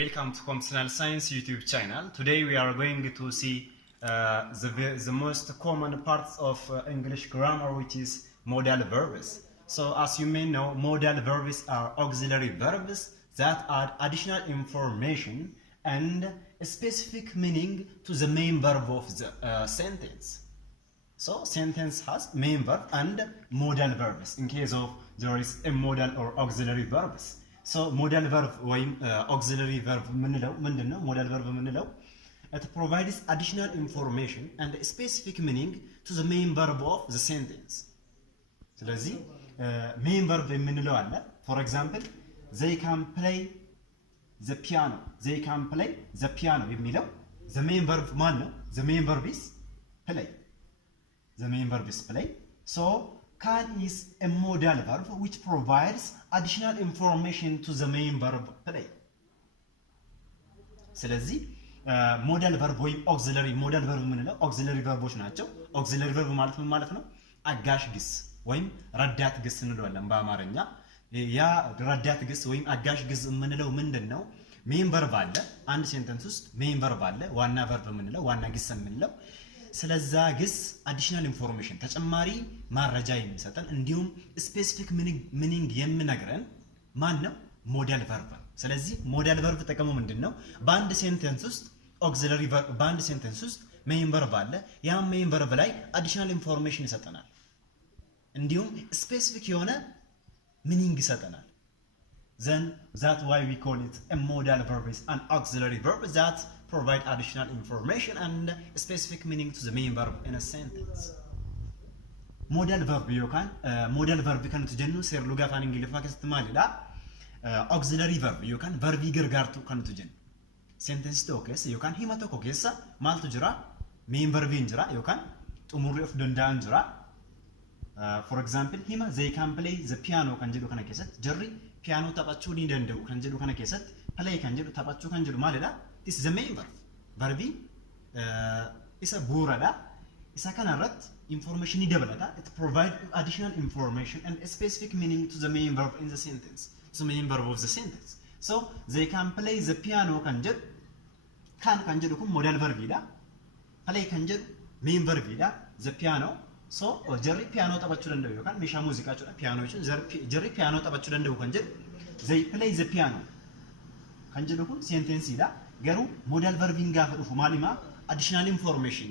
Welcome to Communicative Science YouTube channel. Today we are going to see the most common parts of English grammar, which is modal verbs. So as you may know, modal verbs are auxiliary verbs that add additional information and a specific meaning to the main verb of the sentence. So sentence has main verb and modal verbs in case of there is a modal or auxiliary verbs. So modal verb ወይም auxiliary verb ምንድነው? modal verb ምንለው it provides additional information and a specific meaning to the main verb of the sentence. ስለዚህ main verb የምንለው አለ. For example, they can play the piano. They can play the piano የሚለው the main verb ማን ነው? The main verb is play. The main verb is play. So can is a modal verb which provides additional information to the main verb play. ስለዚህ modal verb ወይም auxiliary modal verb ምንለው auxiliary verboች ናቸው. auxiliary verb ማለት ምን ማለት ነው? አጋሽ ግስ ወይም ረዳት ግስ እንለዋለን በአማርኛ። ያ ረዳት ግስ ወይም አጋሽ ግስ ምንለው ምንድነው? main verb አለ አንድ ሴንተንስ ውስጥ main verb አለ ዋና verb ምንለው ዋና ግስ ምንለው ስለዛ ግስ additional information ተጨማሪ ማረጃ የሚሰጠን እንዲሁም specific meaning የሚነግረን ማን ነው? modal verb። ስለዚህ modal verb ተጠቅሞ ምንድነው? በአንድ ሴንተንስ ውስጥ auxiliary verb በአንድ ሴንተንስ ውስጥ main verb አለ ያ main verb ላይ additional information ይሰጠናል እንዲሁም specific የሆነ meaning ይሰጠናል። Then that's why we call it a modal verb is an auxiliary verb that provide additional information and specific meaning to the main verb in a sentence. Modal verb يوكان modal verb كانوا تجنوا سير لغة فان إنجليزي كاستمال لا auxiliary verb يوكان verb يجرجارتو كانوا تجن sentence توكس يوكان هما توكيسا مال تجرا main verb ينجرا يوكان تأمور of دندان جرا for example هما they can play the piano كان جلو كنا كيسات جري piano تبعتشو دين دندو كان جلو كنا كيسات play كان جلو تبعتشو كان جلو مال لا this is the main verb. Verb is a burada. Is a canarat information developed. It provides additional information and a specific meaning to the main verb in the sentence. So main verb of the sentence. So they can play the piano. Kanjel modal verb vida. Play kanjel main verb vida. The piano. So jerry piano tabachulando. You can misha musica piano. Jerry piano tabachulando kanjel. They play the piano. Kanjel sentence ida. ገሩ ሞዳል ቨርቢንግ ጋር ማሊማ additional information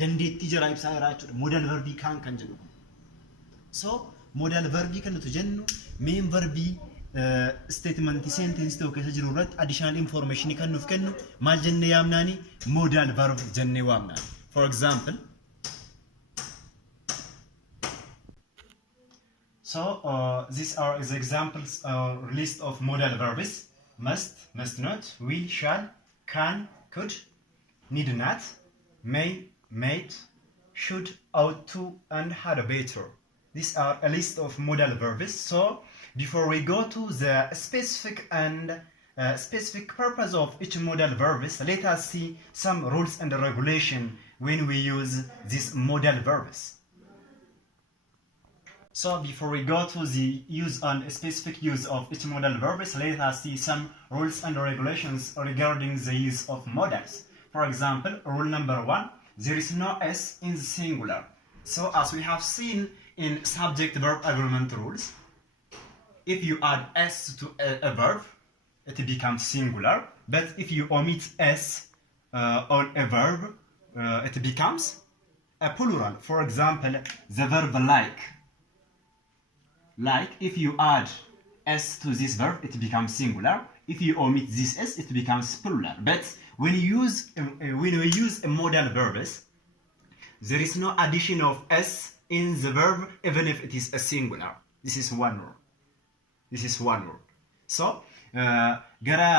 ደንዴት ትጀራ ይብሳራችሁ ሞዳል ቨርቢ ካን ከንጀሉ so ሞዳል ቨርቢ ከነቱ ጀኑ ሜን ቨርቢ ስቴትመንት ሴንቴንስ ተው ከጀሩረት additional information ከነፍ ከኑ ማልጀነ ያምናኒ ሞዳል ቨርብ ጀነ ያምናኒ for example so these are the examples list of modal verbs must not, will, shall, can, could, need not, may, might, should, ought to, and had better. These are a list of modal verbs. So before we go to the specific and specific purpose of each modal verbs, let us see some rules and regulation when we use these modal verbs. So before we go to the use and specific use of each modal verbs, let us see some rules and regulations regarding the use of modals. For example, rule number 1, there is no s in the singular. So as we have seen in subject-verb agreement rules, if you add s to a verb, it becomes singular. But if you omit s on a verb, it becomes a plural. For example, the verb like. Like, if you add s to this verb, it becomes singular. If you omit this s, it becomes plural. But when we use a modal verbs, there is no addition of s in the verb, even if it is a singular. This is one rule. This is one rule. So, gara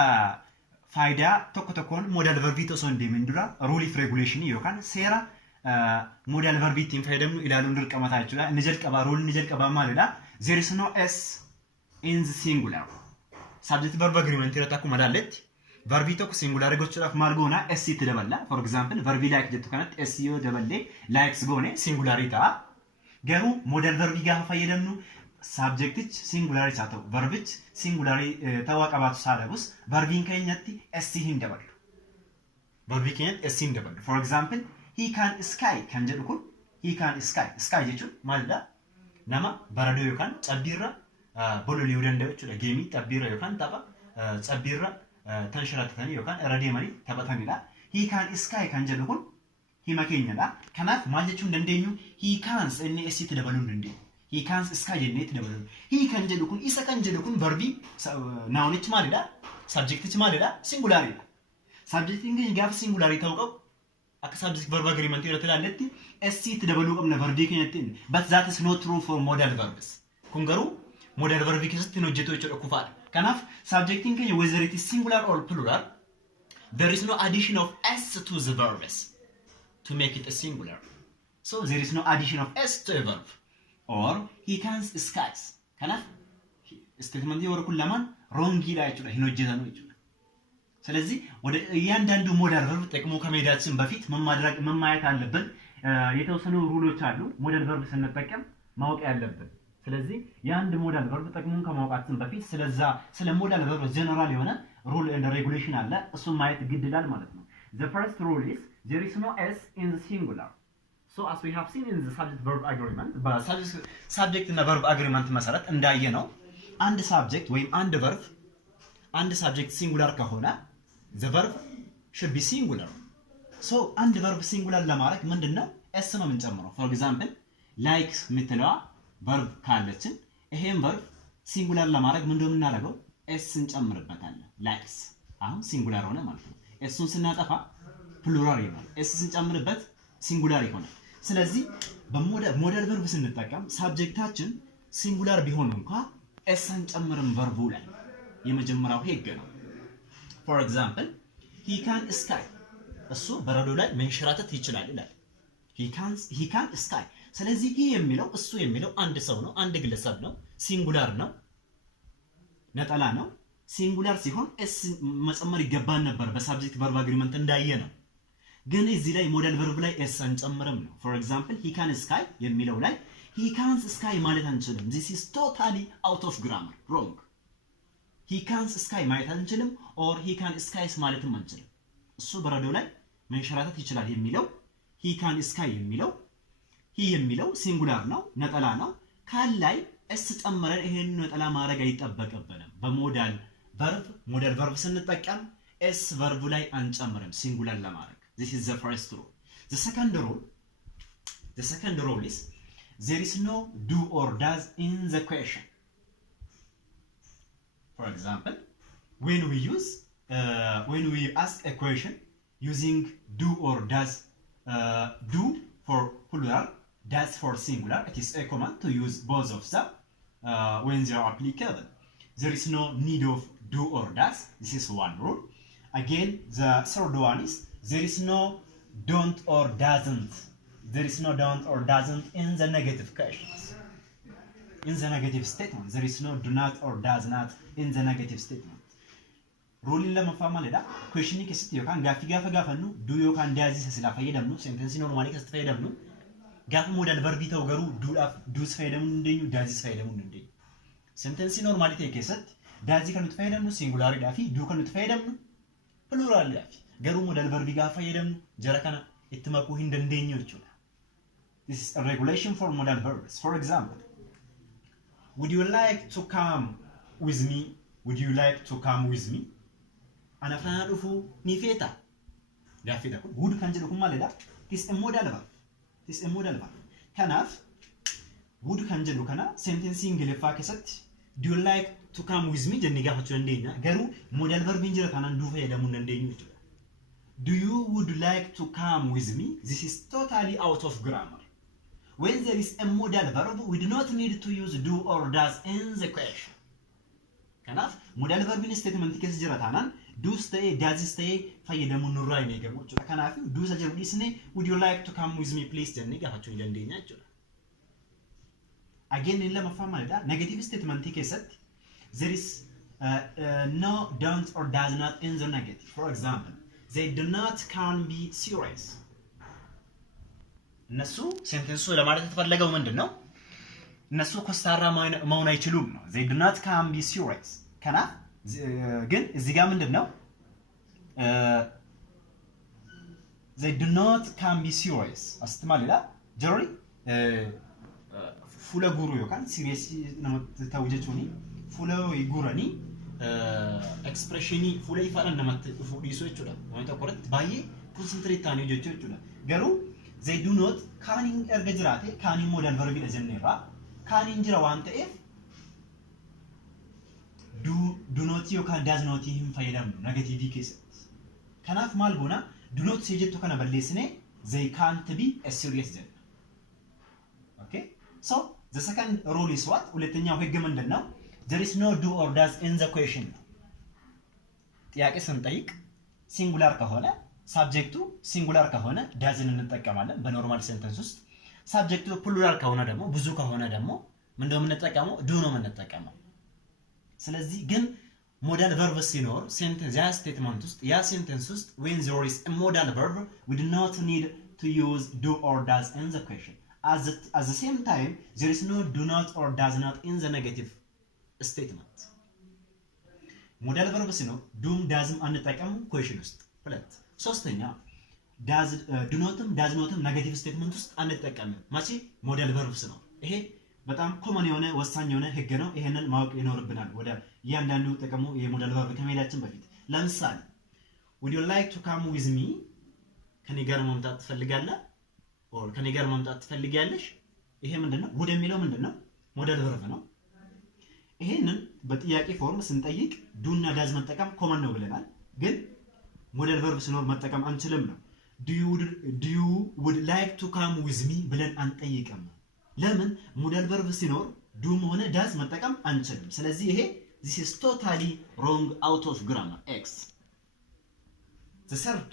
faida tokon modal verbito son demindura rule of regulation yokan sera modal verbitin faidam ilalu ndirqamatachu ንጀል ቀባ ሩል ንጀል ቀባ ማለዳ there is no s in the singular subject verb agreement ይረታኩ ማዳለት verbi tokko singular gochuudhaaf maal goona s itti daballa for example verbi like jettu kanatti s yoo daballe likes goone singularity ta'a garuu modal verbi gaafa fayyadamnu subject singularity taatu verb singularity ta'uu qabaatu saadabus verbiin keenyatti s hin dabalu. Verbi keenyatti s hin dabalu. For example, he can sky kan jedhu kun he can sky jechuun maalidha? Nama baradoo yookaan cabbiirra bololi'uu danda'u jechuudha. Geemii cabbiirra yookaan tapha cabbiirra tansharatanii yookaan irra deemanii taphatanidha. He can sky kan jedhu kun hima keenyadha. Kanaaf maal jechuun dandeenyu? He cans inni sitti dabaluu dandeenyu. He cans sky jenneetti dabaluu. He kan jedhu kun isa kan jedhu kun verbi nounichi maalidha? Subjectichi maalidha? Singularidha. Subjectiin keenya gaafa singularii ta'uu qabu akka subject verb agreement irratti ilaalletti sitti dabaluu qabna verbii keenyatti. But that is not true for modal verbs. Kun garuu modal verbii keessatti hin hojjetu jechuudha kufaadha. Kanaaf subjectiin keenya whether it is singular or plural there is no addition of s to the verbs to make it a singular. So there is no addition of s to a verb. Or he cans skies. Kanaaf statement yeroo kun lamaan wrongidha jechuudha, hin hojjetanu jechuudha. ስለዚህ ወደ እያንዳንዱ ሞዳል ቨርብ ጥቅሙ ከመሄዳችን በፊት ምን ማየት አለብን? የተወሰኑ ሩሎች አሉ ሞዳል ቨርብ ስንጠቀም ማወቅ ያለብን። ስለዚህ የአንድ ሞዳል ቨርብ ጥቅሙን ከማወቃችን በፊት ስለ ሞዳል ቨርብ ጀነራል የሆነ ሩል ኤንድ ሬጉሌሽን አለ። እሱን ማየት ግድ ይላል ማለት ነው። The first rule is there is no s in the singular. So as we have seen in the subject verb agreement, በሳብጀክት እና verb agreement መሰረት እንዳየ ነው አንድ ሳብጀክት ወይም አንድ verb አንድ ሳብጀክት ሲንጉላር ከሆነ the verb should be singular. So አንድ verb singular ለማድረግ ምንድነው s ነው የምንጨምረው? For example, like የምትለዋ verb ካለችን ይሄን verb singular ለማድረግ ምንድነው የምናደርገው? s እንጨምርበታለን። likes አሁን singular ሆነ ማለት ነው። s-ን ስናጠፋ plural ይሆናል። s ስንጨምርበት singular ይሆናል። ስለዚህ በሞዳል verb ስንጠቀም ሳብጀክታችን singular ቢሆን እንኳን s አንጨምርም verb ላይ የመጀመሪያው ህግ ነው። For example, he can sky. እሱ በረዶ ላይ መንሸራተት ይችላል ይላል። he can sky. ስለዚህ ይሄ የሚለው እሱ የሚለው አንድ ሰው ነው፣ አንድ ግለሰብ ነው፣ ሲንጉላር ነው፣ ነጠላ ነው። ሲንጉላር ሲሆን s መጨመር ይገባን ነበር በሳብጀክት verb agreement እንዳየ ነው። ግን እዚህ ላይ ሞዳል verb ላይ s አንጨምርም ነው። For example, he can sky የሚለው ላይ he can't sky ማለት አንችልም። This is totally out of grammar. Wrong. he can sky ማለት አንችልም or he can skies ማለትም አንችልም። እሱ በረዶ ላይ መንሸራተት ይችላል የሚለው he can sky የሚለው he የሚለው ሲንጉላር ነው፣ ነጠላ ነው። ካላይ s ጨምረን ይሄን ነጠላ ማድረግ አይጠበቅብንም። በሞዳል verb ስንጠቀም s verb ላይ አንጨምርም ሲንጉላር ለማድረግ። This is the first rule. The second rule is there is no do or does in the question. For example, when we ask a question using do or does, do for plural, does for singular, it is a command to use both of them when they are applicable. There is no need of do or does. This is one rule. Again, the third one is there is no don't or doesn't. There is no don't or doesn't in the negative questions. In the negative statement, there is no do not or does not in the negative statement. Rule lama famaleda question keessatti yookaan gaafa gaafannu do yookaan does sila fayyadamnu sentence normally keessatti fayyadamnu gaafa modal verb ta'u garuu do's fayyadamuu dandeenyu does fayyadamuu dandeenyu. Sentence normally ta'e keessatti does kan nuti fayyadamnu singular dhaa fi do kan nuti fayyadamnu plural dhaa fi garuu modal verb gaafa fayyadamnu jara kana itti makuu hin dandeenyu jechuudha. This is a regulation for modal verbs. For example, would you like to come with me? Would you like to come with me? Ana fana dhufu ni feeta. Gaaffiidha kun would kan jedhu kun maalidha? This is a modal verb. This is a modal verb. Kanaaf would kan jedhu kana sentence ingiliffaa keessatti do you like to come with me jennee gaafachuu dandeenya. Garuu modal verb hin jira kanaan do fayyadamuu hin dandeenyu jechuudha. Do you would like to come with me? This is totally out of grammar. When there is a modal verb, we do not need to use do or does in the question. Kanaaf modal verb in statement keessa jira taanaan do's ta'e does ta'e fayyadamuun nurraa hin eegamu jechuudha. Kanaaf do isa jedhu dhiisnee would you like to come with me please jennee gaafachuu hin dandeenya jechuudha. Again in lamaffaa maalidha? Negative statement keessatti there is no don't or does not in the negative. For example, they do not can be serious. እነሱ ሴንቴንሱ ለማለት የተፈለገው ምንድነው? እነሱ ኮስታራ መሆን አይችሉም ነው they do not can be serious ከና ግን እዚህ ጋር ምንድነው they do not can be serious አስተማለላ ጀሪ ፉለ ጉሩ ይካን ሲሪየስ ነው ተውጀቹኒ ፉለ ይጉራኒ ኤክስፕሬሽኒ ፉለ ይፋራን እንደማት ፉዲሶ ይችላል ወይ ተቆረጥ ባይ ኮንሰንትሬት ታኒ ጆጆ ይችላል ገሩ they do not ካኒን ኤርገጅራቴ ካኒ ሞዳል ቨርብ ለጀነራ ካኒን ጅራ ዋንተ ኤፍ do not you can does not him faydam negative case ከናፍ ማልጎና do not ሰጀቶ ከና በለስኔ they can't be a serious then okay so the second rule is what ሁለተኛው ህግ ምንድነው there is no do or does in the question ጥያቄ ስንጠይቅ ሲንጉላር ከሆነ ሳብጀክቱ ሲንጉላር ከሆነ ዳዝን እንጠቀማለን በኖርማል ሴንተንስ ውስጥ ሳብጀክቱ ፕሉራል ከሆነ ደግሞ ብዙ ከሆነ ደግሞ ምንድነው የምንጠቀመው ዱ ነው የምንጠቀመው ስለዚህ ግን modal verb ሲኖር ሴንተንስ ያ ስቴትመንት ውስጥ ያ ሴንተንስ ውስጥ when there is a modal verb we do not need to use do or does in the question at the same time there is no do not or does not in the negative statement modal verb ሲኖር ዱም ዳዝም አንጠቀም question ውስጥ ሁለት ሶስተኛ do notም does notም negative statement ውስጥ አንጠቀም ማቺ modal verb ነው ይሄ በጣም ኮመን የሆነ ወሳኝ የሆነ ህግ ነው ይሄንን ማወቅ ይኖርብናል ወደ ያንዳንዱ ተቀሙ የሞዳል ቨርብ ከመሄዳችን በፊት ለምሳሌ would you like to come with me ከኔ ጋር መምጣት ትፈልጋለህ or ከኔ ጋር መምጣት ትፈልጊያለሽ ይሄ ምንድነው would የሚለው ምንድነው ሞዳል ቨርብ ነው ይሄንን በጥያቄ ፎርም ስንጠይቅ do እና does መጠቀም ኮመን ነው ብለናል ግን ሞዳል ቨርብ ሲኖር መጠቀም አንችልም ነው do you would like to come with me ብለን አንጠይቅም ለምን ሞዳል ቨርብ ሲኖር ዱም ሆነ ዳዝ መጠቀም አንችልም ስለዚህ ይሄ this is totally wrong out of grammar x the third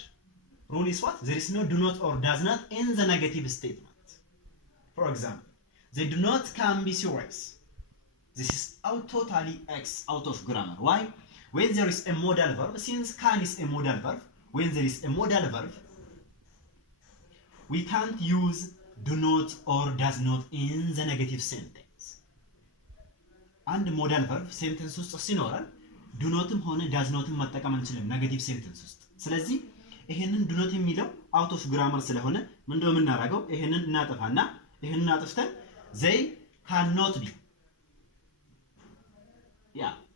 rule is what there is no do not or does not in the negative statement for example they do not can be serious this is totally x out of grammar why when there is a modal verb since can is a modal verb when there is a modal verb we can't use do not or does not in the negative sentence and modal verb sentence ውስጥ ሲኖራል do notም ሆነ does notም መጠቀም አንችልም negative sentence ውስጥ ስለዚህ ይሄንን do not የሚለው out of grammar ስለሆነ ምንድነው የምናደርገው ይሄንን እናጠፋና ይሄንን አጥፍተን they cannot be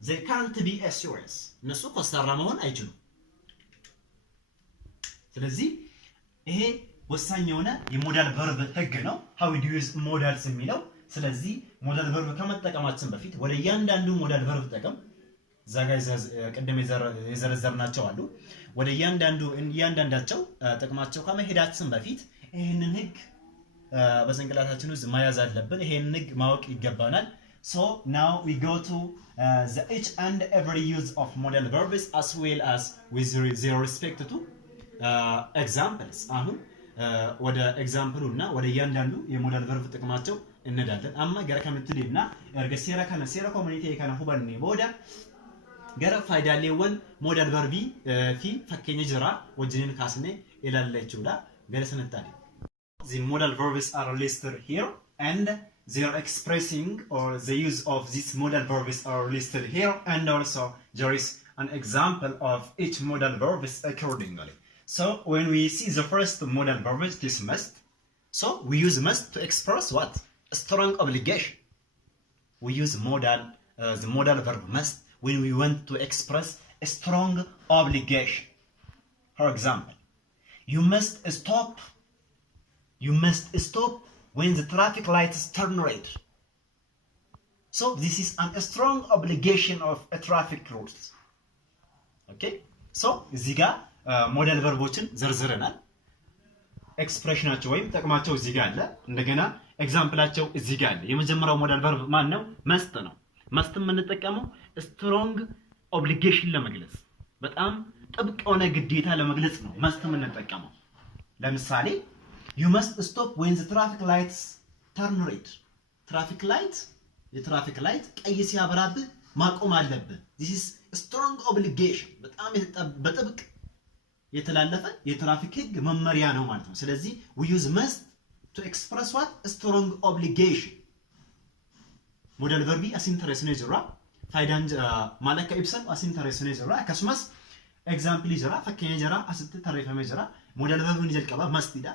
they can't be a serious እነሱ ኮስታራ መሆን አይችሉም ስለዚህ ይሄ ወሳኝ የሆነ የሞዳል ቨርብ ህግ ነው how we use modals የሚለው ስለዚህ ሞዳል ቨርብ ከመጠቀማችን በፊት ወደ ያንዳንዱ ሞዳል ቨርብ ተጠቀም ዛጋይዝ ቀደም የዘረዘርናቸው አሉ ወደ ያንዳንዳቸው ጥቅማቸው ከመሄዳችን በፊት ይሄንን ህግ በሰንቀላታችን ውስጥ ማያዝ አለብን ይሄንን ህግ ማወቅ ይገባናል so now we go to the each and every use of modal verbs as well as with their respect to examples አሁን ወደ ኤግዛምፕሉ እና ወደ ያንዳንዱ የሞዳል ቨርብ ጥቅማቸው እንሄዳለን አማ ገረ ከምትልና erga seera kana seera community kana hubanne booda gara faayidaaleen modal verbi fi fakkeenya jira wajjin kaasne ilaalle jechuudha gara sanatti the modal verbs are listed here and they are expressing or the use of these modal verbs are listed here and also there is an example of each modal verbs accordingly so when we see the first modal verb this must so we use must to express what a strong obligation we use the modal verb must when we want to express a strong obligation for example you must stop when the traffic lights turn red so this is a strong obligation of a traffic rules okay so እዚህ ጋር ሞዳል ቨርቦችን ዘርዝረናል ኤክስፕሬሽናቸው ወይም ጥቅማቸው እዚህ ጋር አለ እንደገና ኤግዛምፕላቸው እዚህ ጋር አለ የመጀመሪያው ሞዳል ቨርብ ማን ነው መስት ነው መስትም የምንጠቀመው ስትሮንግ ኦብሊጌሽን ለመግለጽ በጣም ጥብቅ የሆነ ግዴታ ለመግለጽ ነው መስትም የምንጠቀመው ለምሳሌ you must stop when the traffic lights turn red የትራፊክ ላይት ቀይ ሲያበራብህ ማቆም አለብህ this is a strong obligation በጣም በጥብቅ የተላለፈ የትራፊክ ህግ መመሪያ ነው ማለት ነው ስለዚህ we use must to express what a strong obligation modal verbi asin taresne jira faayidaan malaka ibsan asin taresne jira akkasumas example jira fakkeenya jira asitti tarreeffamee jira modal verbi ni jalqaba must dha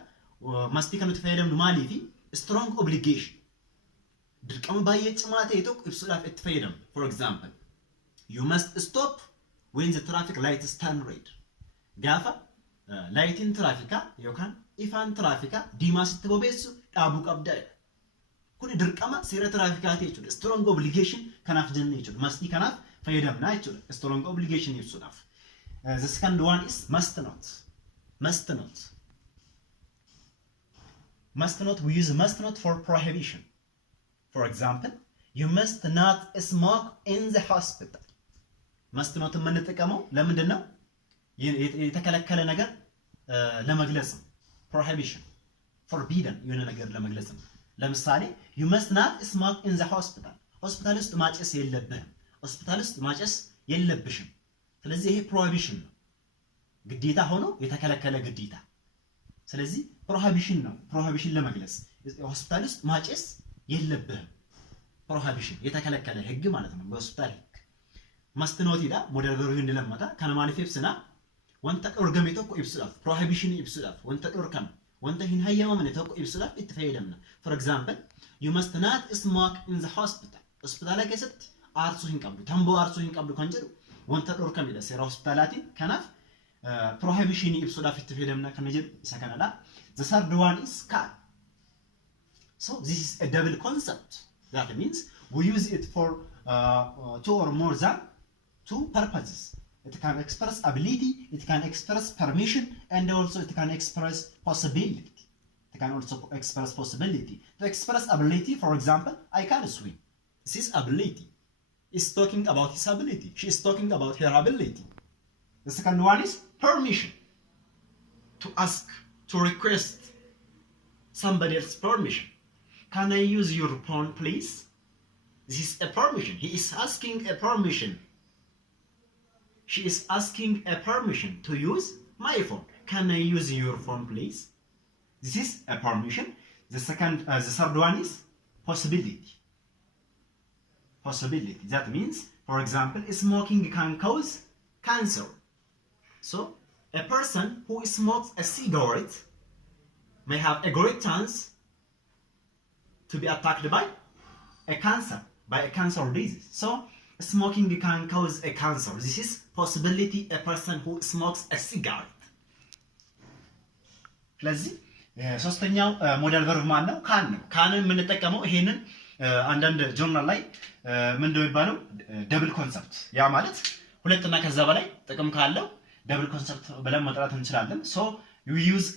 must kan nuti fayyadamnu maaliifi strong obligation dirqama baay'ee cimaa ta'e tokko ibsuudhaaf itti fayyadamnu for example you must stop when the traffic lights turn red gaafa lightin traffica yookaan ifaan traffica diimaa sitti bobeessu dhaabuu qabda kun dirqama seera trafficaati jechuudha strong obligation kanaaf jenne jechuudha must kanaaf fayyadamna jechuudha strong obligation ibsuudhaaf the second one is must not we use must not for prohibition for example you must not smoke in the hospital must not የምንጠቀመው ለምንድን ነው የተከለከለ ነገር ለመግለጽ prohibition forbidden የሆነ ነገር ለመግለጽ ለምሳሌ you must not smoke in the hospital hospital ውስጥ ማጨስ የለብህም hospital ውስጥ ማጨስ የለብሽም ስለዚህ ይሄ prohibition ነው ግዴታ ሆኖ የተከለከለ ግዴታ ስለዚህ prohibition ነው prohibition ለመግለጽ hospital ውስጥ ማጨስ የለብህም prohibition የተከለከለ ህግ ማለት ነው በሆስፒታል ህግ must not ይላ ሞዴል ቨርብ እንደለማታ ከነ ማለፍ ይብስና ወንተ ኦርገም የተቆ ይብስላፍ prohibition ይብስላፍ ወንተ ኦርከም ወንተ ሂን ሃያማ ምን የተቆ ይብስላፍ ይተፈየደምና for example you must not smoke in the hospital hospital ላይ ከሰት አርሱ ሂን ቀብዱ ተንቦ አርሱ ሂን ቀብዱ ከንጀሩ ወንተ ኦርከም ይላ ሰራ ሆስፒታላቲ ከናፍ prohibition ይብስላፍ ይተፈየደምና ከነጀር ሰከናላ the third one is can so this is a double concept that means we use it for two or more than two purposes it can express ability it can express permission and also it can express possibility it can also express possibility to express ability for example I can swim this is ability is talking about his ability she is talking about her ability the second one is permission to ask to request somebody else's permission can I use your phone please this is a permission he is asking a permission she is asking a permission to use my phone can I use your phone please this is a permission the third one is possibility that means for example smoking can cause cancer so a person who smokes a cigarette may have a great chance to be attacked by a cancer disease so smoking can cause a cancer this is possibility a person who smokes a cigarette ስለዚህ ሶስተኛው ሞዴል ቨርብ ማን ነው ካን ነው ካንን የምንጠቀመው ይሄንን አንዳንድ ጆርናል ላይ ምንድነው የሚባለው ደብል ኮንሰፕት ያ ማለት ሁለትና ከዛ በላይ ጥቅም ካለው ደብል ኮንሰፕት ብለን መጥራት እንችላለን ሶ you use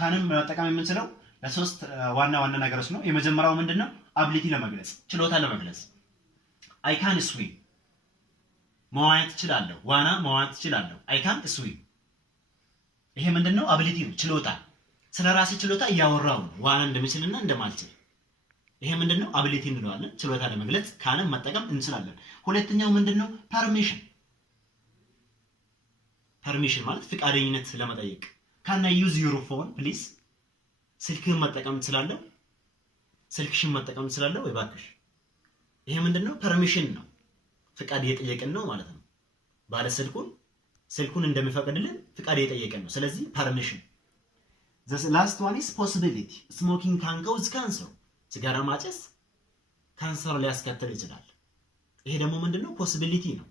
ካንን መጠቀም የምንችለው ለሶስት ዋና ነገሮች ነው የመጀመሪያው ምንድነው አቢሊቲ ለመግለጽ ችሎታ ለመግለጽ I can swim መዋኘት እችላለሁ ዋና መዋኘት እችላለሁ I can swim ይሄ ምንድነው አቢሊቲ ነው ችሎታ ስለራሴ ችሎታ ያወራው ዋና እንደምችልና እንደማልችል ይሄ ምንድነው አቢሊቲ እንለዋለን ችሎታ ለመግለጽ ካንን መጠቀም እንችላለን ሁለተኛው ምንድነው permission ማለት ፍቃደኝነት ለመጠየቅ can I use your phone please ስልክህን መጠቀም እችላለሁ ስልክሽን መጠቀም እችላለሁ ወይ ባክሽ ይሄ ምንድነው permission ነው ፍቃድ እየጠየቀን ነው ማለት ነው ባለ ስልኩን እንደሚፈቅድልን ፍቃድ እየጠየቀን ነው ስለዚህ permission the last one is possibility smoking can cause cancer ሲጋራ ማጨስ ካንሰር ሊያስከትል ይችላል ይሄ ደግሞ ምንድነው possibility ነው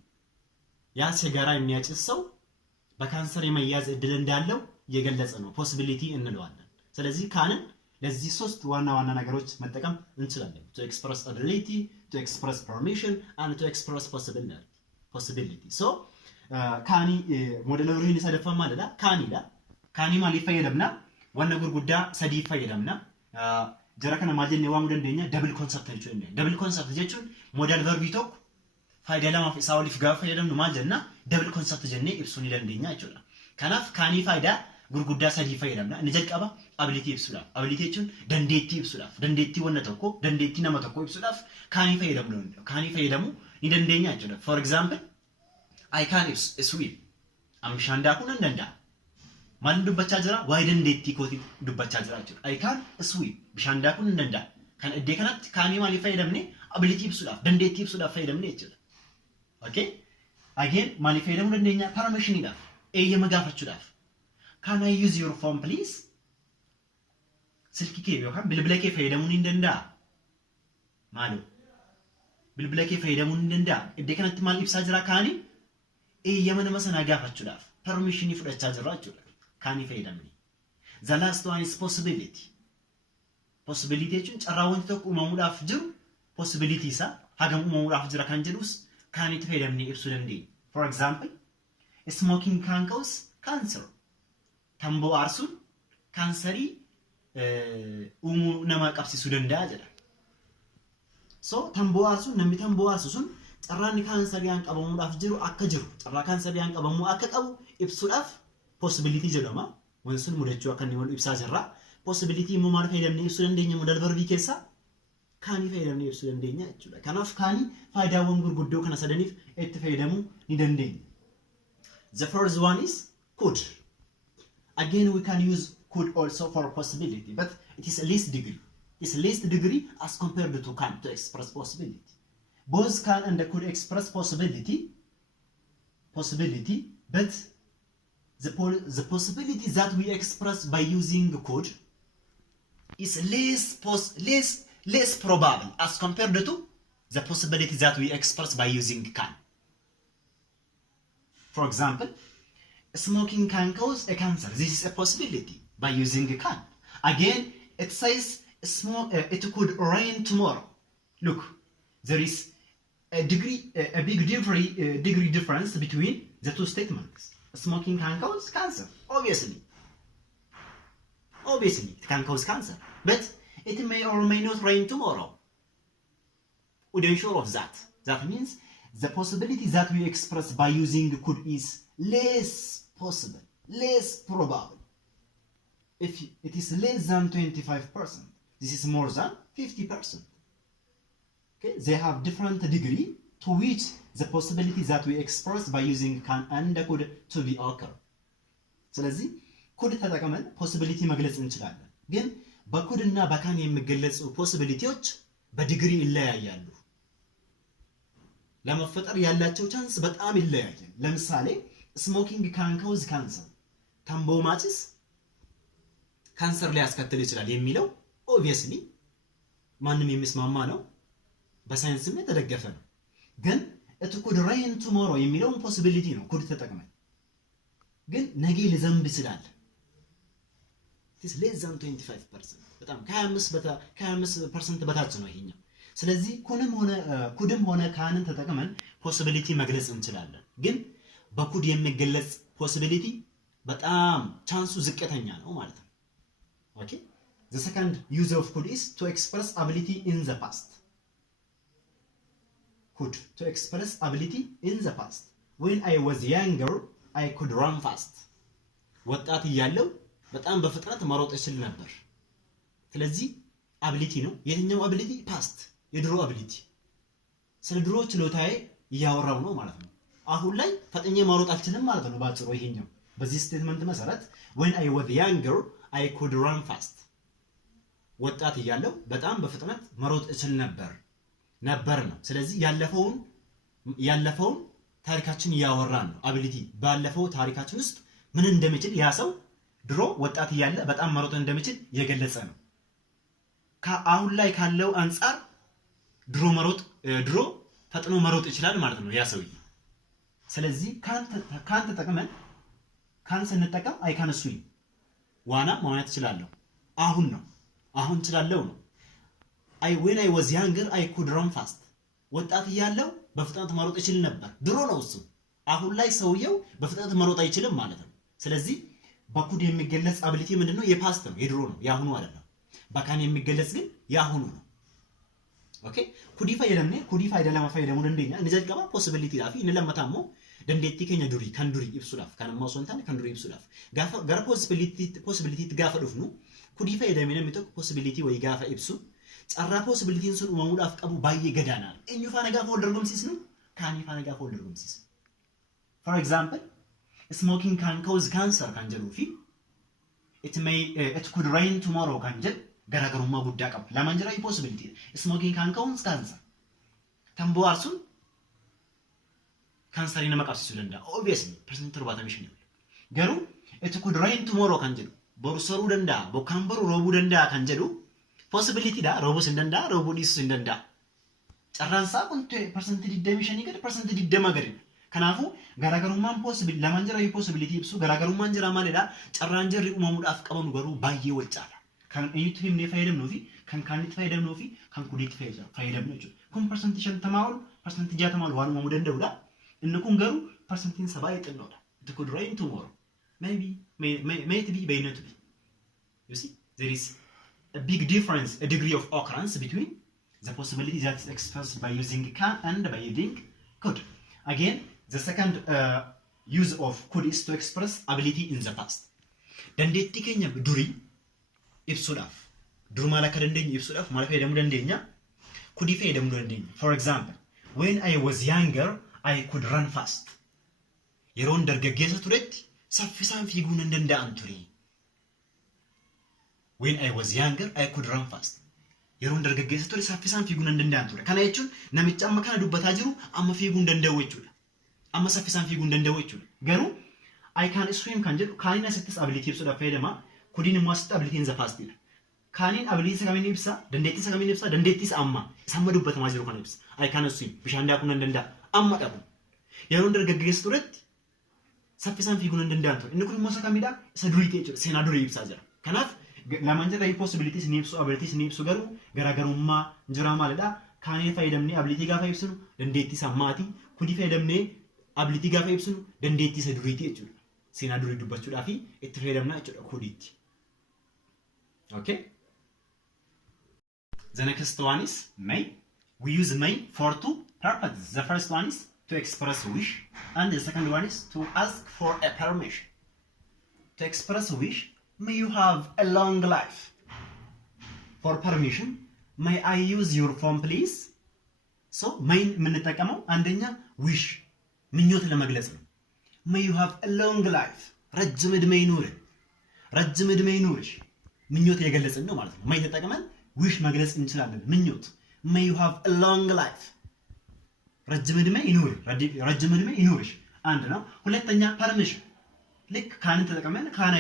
ያ ሲጋራ የሚያጨስ ሰው በካንሰር የመያዝ እድል እንዳለው እየገለጸ ነው possibility እንለዋለን ስለዚህ ካንን ለዚህ ሶስት ዋና ነገሮች መጠቀም እንችላለን to express ability to express permission and to express possibility so ካኒ ሞዴል ቨርብን ይሰደፋ ማለት ዳ ካኒ ማለት ይፈየደምና ዋና ጉርጉዳ ሰዲ ይፈየደምና ጀራከና ማጀን ዋሙ ደንደኛ ደብል ኮንሰፕት አይቾ እንደ ደብል ኮንሰፕት ጀቹን ሞዴል ቨርብ ይቶክ ፋይዳ ለማፍ ሳውሊፍ ጋር ፈየደም ነው ማጀና ደብል ኮንሰፕት ጀኔ ኢፕሱን ይለንደኛ አይቾላ ከናፍ ካኒ ፋይዳ ጉርጉዳ ሰዲ ይፈየደምና እንጀልቀባ ability ibsula ability ቹን ደንዴቲ ibsula ደንዴቲ ወነተኮ ደንዴቲ ነመተኮ ibsula ካኒ ፈየደም ነው ካኒ ፈየደሙ ይደንደኛ አይቾላ for example I can swim amshanda kun ndanda man dubbacha jira why dandetti koti dubbacha jira I can swim bishanda kun ndanda kan edde kanat kani mali faydamne ability ibsuudhaaf dandeettii ibsuudhaaf fayyadamne jechuudha. Okay? Again maal fayyadamuu dandeenya? Permissioniidhaaf eeyyama gaafachuudhaaf. Can I use your phone please? Silki kee yookaan bilbila kee fayyadamuun ni danda'a. Maalu? Bilbila kee fayyadamuun ni danda'a. Iddoo kanatti maal ibsaa jira kaanii? Eeyyama nama sanaa gaafachuudhaaf permissionii fudhachaa jirra jechuudha. Kaanii fayyadamne. The last one is possibility. Possibility jechuun carraa wanti tokko uumamuudhaaf jiru possibility isaa hagam uumamuudhaaf jira kan jedhus kaanitti fayyadamnee ibsuu dandeenya. For example, smoking can cause cancer. Tamboo aarsuun kaansarii uumuu nama qabsiisuu danda'a jedha. So tamboo aarsuun namni tamboo aarsu sun carraan kaansariin qabamuudhaaf jiru akka jiru carraa kaansariin qabamuu akka qabu ibsuudhaaf possibility jedhama. Wanti sun mudachuu akka inni wal ibsaa jirra. Possibility immoo maal fayyadamnee ibsuu dandeenya modal verbii keessaa? Kaanii fayyadamnee ibsuu dandeenya jechuudha. Kanaaf kaanii faayidaawwan gurguddoo kana sadaniif itti fayyadamuu ni dandeenya. The first one is could. Again we can use could also for possibility, but it is a least degree. It's least degree as compared to can to express possibility. Both can and could express possibility, but the possibility that we express by using could is less probable as compared to the possibility that we express by using can. For example, smoking can cause a cancer. This is a possibility by using can. Again, it says it could rain tomorrow. Look, there is a big degree difference between the two statements. Smoking can cause cancer, obviously. Obviously, it can cause cancer, but it may or may not rain tomorrow. We're sure of that. That means the possibility that we express by using could is less possible, less probable. If it is less than 25%, this is more than 50%. Okay, they have different degree to which the possibility that we express by using can and could to be occur. ስለዚህ could ተጠቅመን possibility መግለጽ እንችላለን። ግን በcould እና በcan የሚገለጹ possibilityዎች በዲግሪ ይለያያሉ። ለመፈጠር ያላቸው ቻንስ በጣም ይለያያል። ለምሳሌ smoking can cause cancer. ታምቦ ማጭስ ካንሰር ሊያስከትል ይችላል የሚለው obviously ማንንም የሚስማማ ነው። በሳይንስም የተደገፈ ነው። ግን it could rain tomorrow የሚለውን possibility ነው could ተጠቅመን ግን ነገ ሊዘንብ ይችላል። it is less than 25%. በጣም ከ25% በታች ነው ይሄኛው። ስለዚህ ኩድም ሆነ ካንን ተጠቅመን possibility መግለጽ እንችላለን። ግን በኩድ የሚገለጽ possibility በጣም ቻንሱ ዝቅተኛ ነው ማለት ነው። Okay? The second use of could is to express ability in the past. Could to express ability in the past. When I was younger, I could run fast. ወጣት እያለሁ በጣም በፍጥነት መሮጥ እችል ነበር። ስለዚህ ability ነው። የትኛው ability? past የድሮ ability። ስለ ድሮ ችሎታዬ እያወራው ነው ማለት ነው። አሁን ላይ ፈጥኜ መሮጥ አልችልም ማለት ነው ባጭሩ ይሄኛው። በዚህ ስቴትመንት መሰረት when I was younger, I could run fast. ወጣት እያለሁ በጣም በፍጥነት መሮጥ እችል ነበር ነው። ስለዚህ ያለፈውን ታሪካችን እያወራን ነው። ability ባለፈው ታሪካችን ውስጥ ምን እንደሚችል ያ ሰው ድሮ ወጣት እያለ በጣም መሮጥ እንደሚችል የገለጸ ነው። አሁን ላይ ካለው አንፃር ድሮ ፈጥኖ መሮጥ ይችላል ማለት ነው ያ ሰውዬ። ስለዚህ ካን ተጠቅመን ካን ስንጠቀም አይ ካን ስዊም ዋና መዋኘት እችላለሁ አሁን እችላለሁ ነው። when I was younger I could run fast. ወጣት እያለሁ በፍጥነት መሮጥ እችል ነበር። ድሮ ነው እሱ። አሁን ላይ ሰውየው በፍጥነት መሮጥ አይችልም ማለት ነው። ስለዚህ በኩድ የሚገለጽ ability ምንድነው? የፓስት ነው፣ የድሮ ነው፣ ያሁኑ አይደለም። በካን የሚገለጽ ግን ያሁኑ ነው። ኦኬ ኩዲ fayyadama fayyadamuun dandeenya. Inni jalqaba possibility dhaa fi inni lammataa dandeettii keenya durii kan durii ibsuudhaaf kan ammoo osoo hin taane kan durii ibsuudhaaf gaafa gara possibility gaafa dhufnu kudii fayyadamee namni tokko possibility wayii gaafa ibsu carraa possibility sun uumamuudhaaf qabu baay'ee gadaanaadha. Eenyu faana gaafa wal dorgomsiisnu kaanii faana gaafa wal dorgomsiisnu. For example, smoking can cause cancer kan jedhuu fi it could rain tomorrow kan jedhu garaagarummaa guddaa qaba. Lamaan jira possibility. Smoking can cause cancer. ተንቦአርሱን ካንሰር ይነመቃስ ይችላል obviously present terbatamation ገሩ it could rain tomorrow kan jedhu boru soruu danda'a bokkaan boru roobuu danda'a kan jedhu possibility da roobus hin danda'a roobuu dhiisus hin danda'a carraan isaa kun percent 25 gadi percent 20 gadi kanaafu garaagarummaan possible lamaan jira possibility ibsu garaagarummaan jira maalidha carraan jirri uumamuudhaaf qabanu garuu baay'ee wal caala kan eeyyutti himnee fayyadamnuu fi kan kaanitti fayyadamnuu fi kan kudiitti fayyadamnu jechuudha kun percent 50 ol percent 60 ol waan uumamuu danda'udha inni kun garuu percentiin isaa baay'ee xinnoodha it could rain tomorrow maybe may it be may not be you see there is a big difference a degree of occurrence between the possibility that is expressed by using can and by using could again the second use of could is to express ability in the past dandeetti keenya duri ibsuudhaaf duruma la ka dandeenya ibsuudhaaf maal fayyadamuu dandeenya could fayyadamuu dandeenya for example when I was younger I could run fast yeroon dargaggeessa turetti saffisaan fiiguu nan danda'an ture when I was younger I could run fast yeroon dargaggeessa ture saffisaan fiiguu nan danda'an ture kana jechuun namicha amma kana dubbataa jiru amma fiiguu hin danda'u jechuudha amma saffisaan fiiguu hin danda'u jechuudha garuu I can swim kan jedhu kaaniin asittis ability ibsuudhaaf fayyadama kudiin immoo asitti ability in the past dha kaaniin ability isa kamiin ibsa dandeettii isa kamiin ibsa dandeettii isa amma dubbatamaa jiru kana ibsa I can swim bishaan daakuu nan danda'a amma dhabu yeroon dargaggeessa turetti saffisaan fiiguu nan danda'an ture inni kun immoo isa kamidha isa duriitii jechuudha seenaa durii ibsaa jira kanaaf lamaan jira possibilities ni ibsu abilities ni ibsu garuu garaagarummaa jira maalidha kaaniin fayyadamnee ability gaafa ibsinu dandeettii isa ammaati kudii fayyadamnee ability gaafa ibsinu dandeettii isa duriitii jechuudha seenaa durii dubbachuudhaaf itti fayyadamna jechuudha kudiitti okay the next one is may we use may for two purposes the first one is to express a wish and the second one is to ask for a permission to express a wish may you have a long life for permission may I use your phone please so may የምንጠቀመው አንደኛ wish ምኞት ለመግለጽ ነው may you have a long life ረጅም እድሜ ይኑርህ ረጅም እድሜ ይኑርሽ ምኞት የገለጽን ነው ማለት ነው may ተጠቅመን wish መግለጽ እንችላለን ምኞት may you have a long life ረጅም እድሜ ይኑርሽ አንድ ነው ሁለተኛ permission ልክ ካንን ተጠቅመን can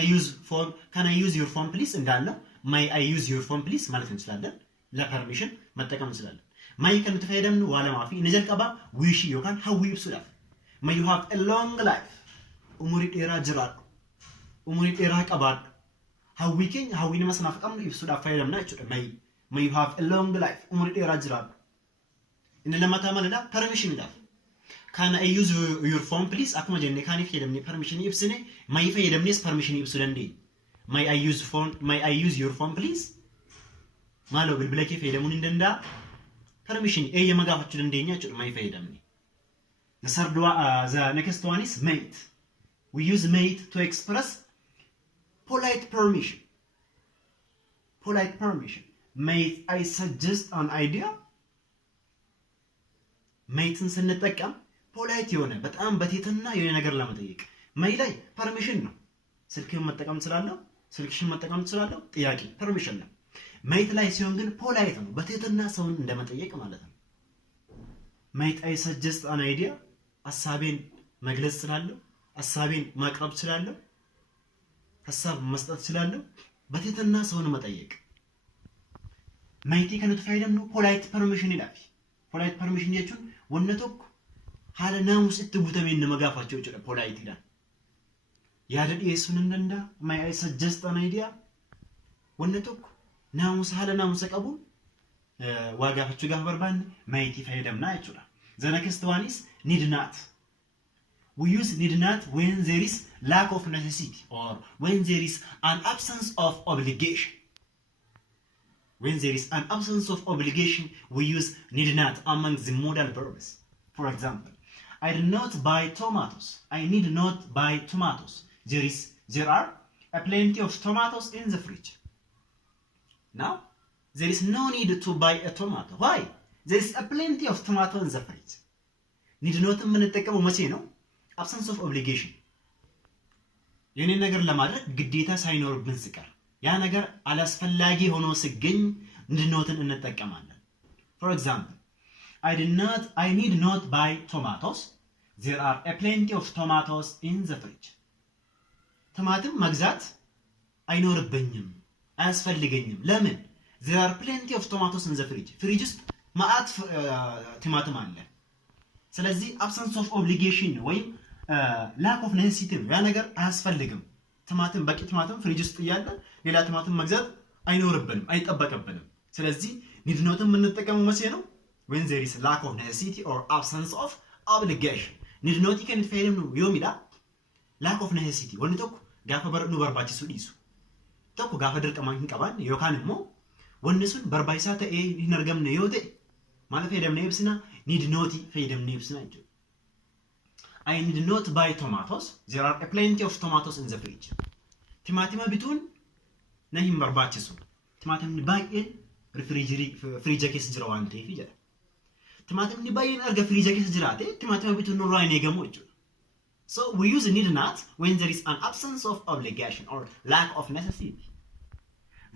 I use your phone please እንዳልነው may I use your phone please ማለት እንችላለን ለፐርሚሽን መጠቀም እንችላለን may kan ተፈይደምኑ ዋለማፊ ነጀልቀባ wish ይሆናል how ይብሱላል may you have a long life ኡሙሪ ጤራ ጅራል ኡሙሪ ጤራ ቀባል how ዊን መስናፍቀም ይብሱላ ፈይደምና ይችላል may you have a long life ኡሙሪ ጤራ ጅራል in ለማታ ማለት permission ይላል can I use your phone please akuma jenne kan ifedamne permission ibsine may ifedamnes permission ibsudande may I use your phone please malo bilbilake fedamun indenda permission yemagafachu dendenya chu may ifedamne the next one is mate we use mate to express polite permission may I suggest an idea mateን ስንጠቀም ፖላይት የሆነ በጣም በቴትና የሆነ ነገር ለመጠየቅ may ላይ ፐርሚሽን ነው ስልክህን መጠቀም ትችላለህ ስልክሽን መጠቀም ትችላለህ ጥያቄ ፐርሚሽን ነው mate ላይ ሲሆን ግን ፖላይት ነው በቴትና ሰውን እንደመጠየቅ ማለት ነው mate I suggest an idea ሐሳቤን መግለጽ ትችላለህ ሐሳቤን ማቅረብ ትችላለህ ሐሳብ መስጠት ትችላለህ በቴትና ሰውን መጠየቅ mate ከነቱ ፋይደም ነው ፖላይት ፐርሚሽን ይላል polite permission jechuun wanna tokko haala naamus itti guutameen nama gaafachuu jechuudha polite dhaan yaada dhiyeessuun hin danda'a may I suggest an idea wanna tokko naamus haala naamusa qabuun waa gaafachuu gaafa barbaanne may itti fayyadamna jechuudha the next one is need not we use need not when there is lack of necessity or when there is an absence of obligation when there is an absence of obligation, we use need not among the modal verbs. For example, I did not buy tomatoes. I need not buy tomatoes. There are a plenty of tomatoes in the fridge. Now, there is no need to buy a tomato. Why? There is a plenty of tomato in the fridge. Need not የምንጠቀመው መቼ ነው? Absence of obligation. የኔ ነገር ለማድረግ ግዴታ ሳይኖርብን ሲቀር ያ ነገር አላስፈላጊ ሆኖ ሲገኝ እንድንወትን እንጠቀማለን for example I need not buy tomatoes. There are a plenty of tomatoes in the fridge. ቲማቲም መግዛት አይኖርብኝም አያስፈልገኝም ለምን there are plenty of tomatoes in the fridge ፍሪጅ ውስጥ ማአት ቲማቲም አለ ስለዚህ absence of obligation ወይም lack of necessity ያ ነገር አያስፈልግም ቲማቲም በቂ ቲማቲም ፍሪጅ ውስጥ እያለ ሌላ ቲማቲም መግዛት አይኖርብንም አይጠበቅብንም ስለዚህ need not የምንጠቀመው መቼ ነው when there is lack of necessity or absence of obligation need not can fail ነው ይላል lack of necessity ወንድ tokko gaafa barnu barbaachisu dhiisu tokko gaafa dirqama hin qaban yookaan immoo wanni sun barbaachisaa ta'ee hin argamne yoo ta'e maal fayyadamnee ibsina need not fayyadamnee ibsina jechuudha I need not buy tomatoes there are a plenty of tomatoes in the fridge timaatima bituun na hin barbaachisu timaatimni baay'een fridge keessa jira waan ta'eef jedha timaatimni baay'een arga fridge keessa jiraate timaatima bituun nurraa hin eegamu jechuudha So we use need not when there is an absence of obligation or lack of necessity.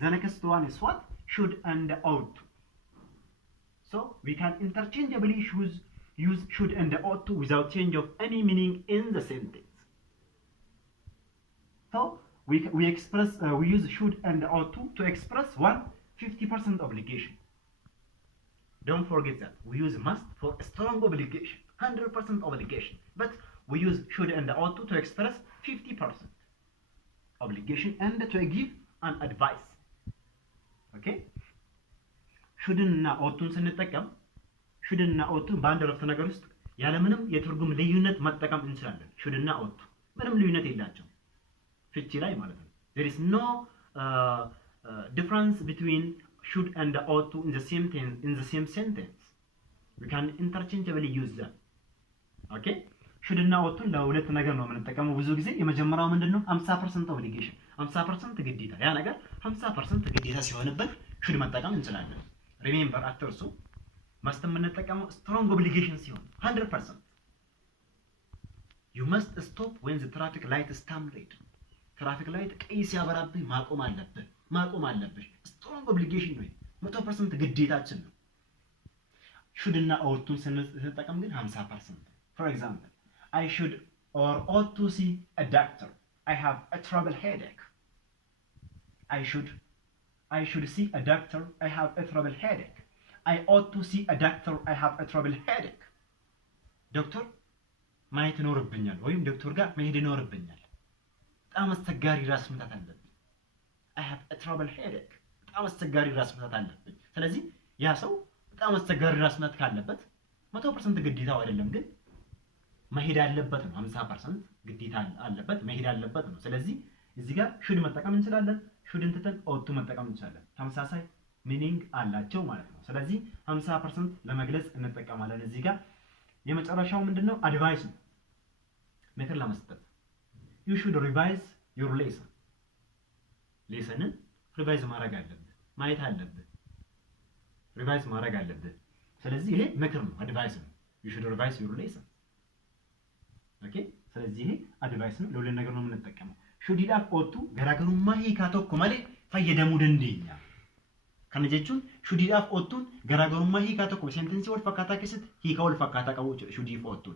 The next one is what? Should and ought to. So we can interchangeably use should and ought to without change of any meaning in the sentence. So we use should and ought to express 50% obligation. Don't forget that we use must for a strong obligation, 100% obligation. But we use should and ought to express 50% obligation and to give an advice. Okay? Should and ought to ስንጠቀም should and ought to በአንድ ረፍተ ነገር ውስጥ ያለ ምንም የትርጉም ልዩነት መጠቀም እንችላለን። should and ought to ምንም ልዩነት የላቸው ፍቺ ላይ ማለት ነው። There is no difference between should and ought to in the same sentence. We can interchangeably use them. Okay? should እና ought ለሁለት ነገር ነው የምንጠቀመው ብዙ ጊዜ የመጀመሪያው ምንድነው 50% obligation 50% ግዴታ ያ ነገር 50% ግዴታ ሲሆንበት should መጠቀም እንችላለን remember after so must የምንጠቀመው strong obligation ሲሆን 100% you must stop when the traffic light is turn red traffic light ቀይ ሲያበራብህ ማቆም አለብህ strong obligation ነው 100% ግዴታችን ነው should እና ought ስንጠቀም ግን 50% for example I should or ought to see a doctor. I have a trouble headache. I should see a doctor. I have a trouble headache. I ought to see a doctor. I have a trouble headache. Doctor, ማየት ይኖርብኛል ወይም ዶክተር ጋር መሄድ ይኖርብኛል። በጣም አስቸጋሪ ራስ ምታት አለብኝ. I have a trouble headache. በጣም አስቸጋሪ ራስ ምታት አለብኝ. ስለዚህ ያ ሰው በጣም አስቸጋሪ ራስ ምታት ካለበት 100% ግዴታው አይደለም ግን መሄድ ያለበት ነው 50% ግዴታ አለበት መሄድ ያለበት ነው ስለዚህ እዚህ ጋር should መጠቀም እንችላለን should እንተን ought to መጠቀም እንችላለን ተመሳሳይ ሚኒንግ አላቸው ማለት ነው ስለዚህ 50% ለመግለጽ እንጠቀማለን እዚህ ጋር የመጨረሻው ምንድነው አድቫይስ ነው ምክር ለመስጠት you should revise your lesson ሪቫይዝ ማድረግ አለብህ ማየት አለብህ ሪቫይዝ ማድረግ አለብህ ስለዚህ ይሄ ምክር ነው አድቫይስ ነው you should revise your lesson Okay? ስለዚህ ይሄ አድቫይስ ነው ለሁለት ነገር ነው የምንጠቀመው should ይላፍ ought to ገራገሩማ ሂካ tokko malee fayyadamuu dandeenya kana jechuun should ይላፍ ought to ገራገሩማ ሂካ tokko sentence wal fakkaataa keessatti hiika wal fakkaataa qabu jechuudha should ይላፍ ought to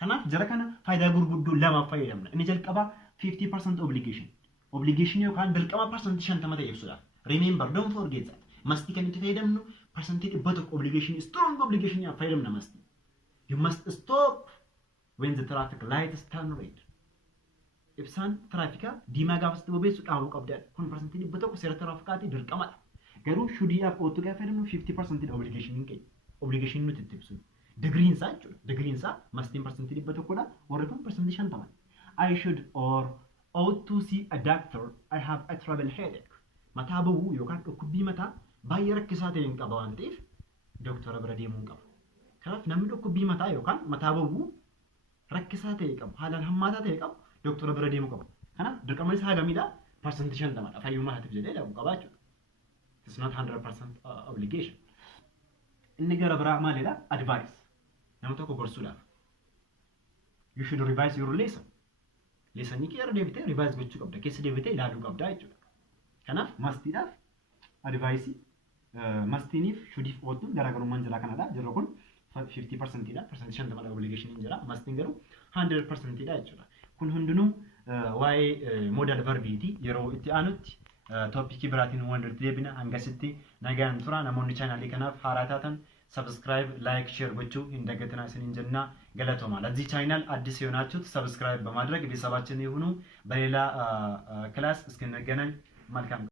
kanaaf jara kana faayidaa gurguddoo lama fayyadamna inni jalqaba 50% obligation yookaan dirqama percentage 50 ta'e ibsuudha remember don't forget that must kan itti fayyadamnu percentage but obligation strong obligation yaa fayyadamna must you must stop when the traffic light is turn red ibsan traffica dima gafst bobesu qabu qabda kun percentage በተቆ ሰረ ትራፊካቲ ድርቀማ ገሩ should have ought to ጋር ደግሞ 50% obligation ነው ትትብሱ degreensa must percentage በተቆዳ ወረኩም percentage አንተማ I should or ought to see a doctor I have a trouble headache matabu yokan ኩቢ መታ ባየረክሳተ እንቀባው አንጤፍ ዶክተር አብረዴሙን ቀባ ከፍ ነምዶ ኩቢ መታ yokan matabu rakkisaa ta'e qabu haalaan hammaataa ta'e qabu doktara bira deemuu qabu kanaaf dirqama isaa gamiidha percentage 50 fayyummaa hatiif jedhee dhabu qabaachu it's not 100% obligation inni gara biraa maalidha advice nama tokko gorsuudhaaf you should revise your lesson ni keera deebitee revise gochuu qabda keessa deebitee ilaaluu qabda jechuudha kanaaf mustidhaaf advice mustiniif should if ought garaagarummaan jira kanadha jirra kun 50% ila percentage shantama obligation injira must garuu 100% ila jechuudha. Kun hundinuu waa'ee modal verbiiti yeroo itti aanutti topiikii biraatiin walitti deebina hangasitti nagaan tura namoonni chaanaalii kanaaf haaraa taatan ሰብስክራይብ ላይክ ሼር ጎቹ እንደገተና ስንጀና ገለቶማ ለዚህ ቻናል አዲስ የሆናችሁት ሰብስክራይብ በማድረግ ቤተሰባችን ይሁኑ። በሌላ ክላስ እስክንገናኝ መልካም